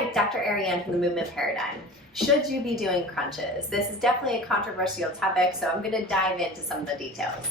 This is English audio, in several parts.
Hi, Dr. Ariane from the Movement Paradigm. Should you be doing crunches? This is definitely a controversial topic, so I'm going to dive into some of the details.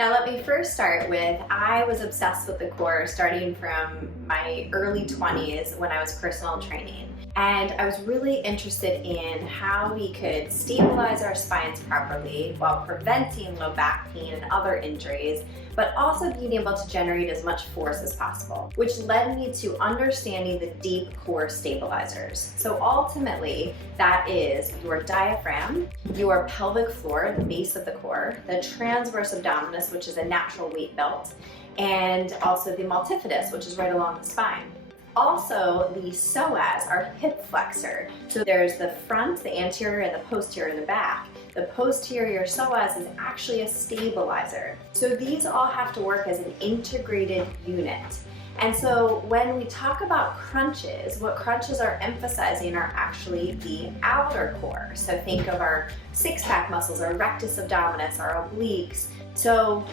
Now let me first start with, I was obsessed with the core starting from my early 20s when I was personal training. And I was really interested in how we could stabilize our spines properly while preventing low back pain and other injuries, but also being able to generate as much force as possible, which led me to understanding the deep core stabilizers. So ultimately, that is your diaphragm, your pelvic floor, the base of the core, the transverse abdominis, which is a natural weight belt, and also the multifidus, which is right along the spine. Also, the psoas, our hip flexor. So there's the front, the anterior, and the posterior, the back. The posterior psoas is actually a stabilizer. So these all have to work as an integrated unit. And so when we talk about crunches, what crunches are emphasizing are actually the outer core. So think of our six-pack muscles, our rectus abdominis, our obliques. So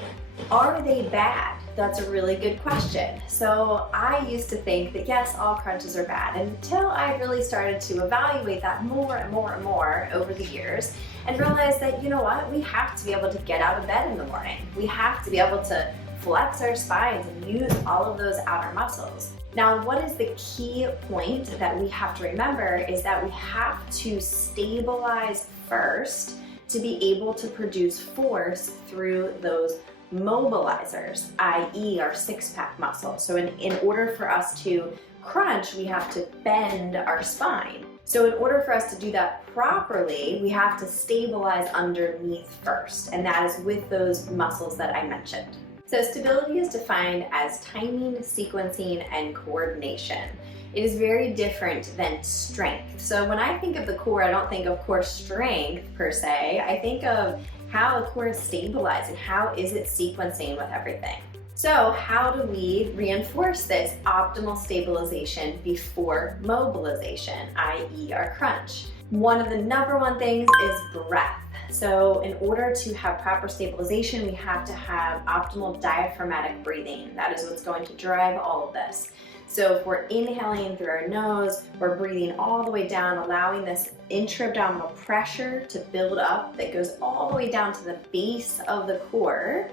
are they bad? That's a really good question. So I used to think that yes, all crunches are bad, until I really started to evaluate that more and more and more over the years and realized that, you know what, we have to be able to get out of bed in the morning. We have to be able to flex our spines and use all of those outer muscles. Now, what is the key point that we have to remember is that we have to stabilize first to be able to produce force through those mobilizers, i.e. our six-pack muscle. So in order for us to crunch, we have to bend our spine. So in order for us to do that properly, we have to stabilize underneath first, and that is with those muscles that I mentioned. So stability is defined as timing, sequencing, and coordination. It is very different than strength. So when I think of the core, I don't think of core strength per se. I think of how the core is stabilized and how is it sequencing with everything. So how do we reinforce this optimal stabilization before mobilization, i.e. our crunch? One of the number one things is breath. So in order to have proper stabilization, we have to have optimal diaphragmatic breathing. That is what's going to drive all of this. So if we're inhaling through our nose, we're breathing all the way down, allowing this intra-abdominal pressure to build up that goes all the way down to the base of the core.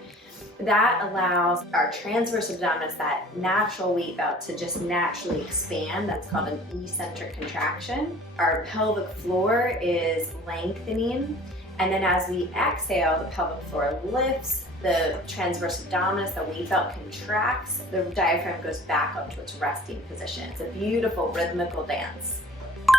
That allows our transverse abdominis, that natural weight belt, to just naturally expand. That's called an eccentric contraction. Our pelvic floor is lengthening. And then as we exhale, the pelvic floor lifts, the transverse abdominis, the weight belt contracts, the diaphragm goes back up to its resting position. It's a beautiful rhythmical dance.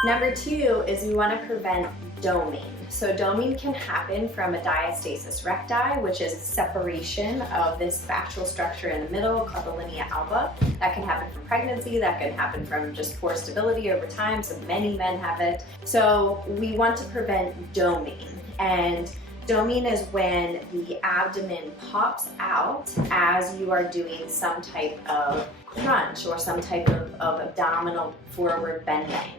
Number two is we want to prevent doming. So doming can happen from a diastasis recti, which is separation of this fascial structure in the middle called the linea alba. That can happen from pregnancy, that can happen from just poor stability over time, so many men have it. So we want to prevent doming. And doming is when the abdomen pops out as you are doing some type of crunch or some type of abdominal forward bending.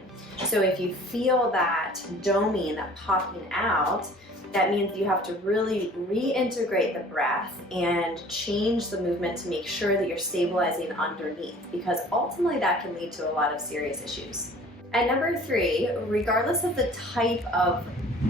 So if you feel that doming, that popping out, that means you have to really reintegrate the breath and change the movement to make sure that you're stabilizing underneath, because ultimately that can lead to a lot of serious issues. And number three, regardless of the type of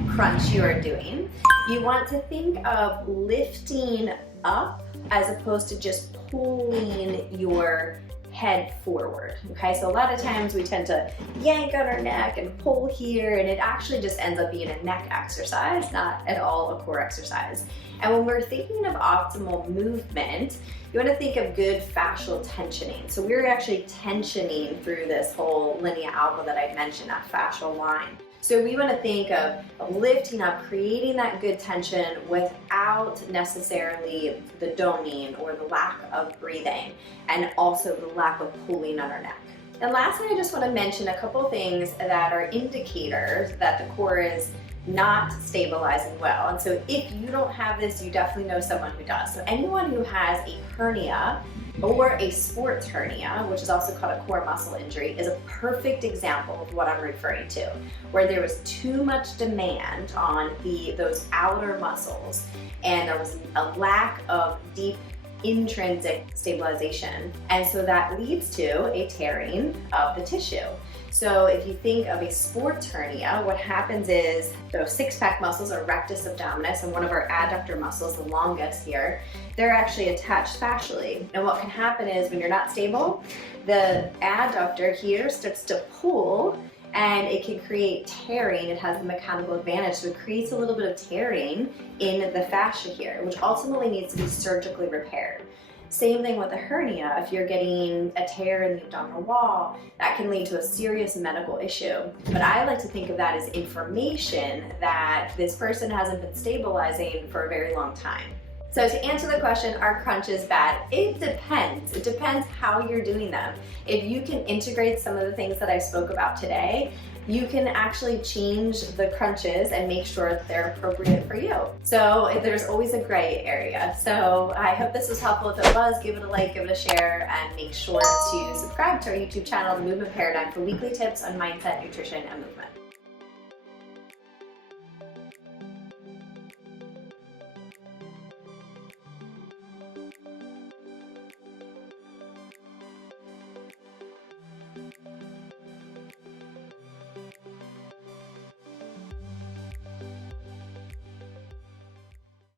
crunch you are doing, you want to think of lifting up as opposed to just pulling your head forward. Okay, so a lot of times we tend to yank on our neck and pull here, and it actually just ends up being a neck exercise, not at all a core exercise. And when we're thinking of optimal movement, you want to think of good fascial tensioning. So we're actually tensioning through this whole linea alba that I mentioned, that fascial line. So we want to think of lifting up, creating that good tension without necessarily the doming or the lack of breathing, and also the lack of pulling on our neck. And lastly, I just want to mention a couple things that are indicators that the core is not stabilizing well. And so if you don't have this, you definitely know someone who does. So anyone who has a hernia or a sports hernia, which is also called a core muscle injury, is a perfect example of what I'm referring to, where there was too much demand on those outer muscles and there was a lack of deep intrinsic stabilization. And so that leads to a tearing of the tissue. So if you think of a sports hernia, what happens is those six-pack muscles, or rectus abdominis, and one of our adductor muscles, the longest here, they're actually attached fascially. And what can happen is when you're not stable, the adductor here starts to pull and it can create tearing. It has the mechanical advantage, so it creates a little bit of tearing in the fascia here, which ultimately needs to be surgically repaired. Same thing with a hernia. If you're getting a tear in the abdominal wall, that can lead to a serious medical issue. But I like to think of that as information that this person hasn't been stabilizing for a very long time. So to answer the question, are crunches bad? It depends. It depends how you're doing them. If you can integrate some of the things that I spoke about today, you can actually change the crunches and make sure that they're appropriate for you. So there's always a gray area. So I hope this was helpful. If it was, give it a like, give it a share, and make sure to subscribe to our YouTube channel, The Movement Paradigm, for weekly tips on mindset, nutrition, and movement.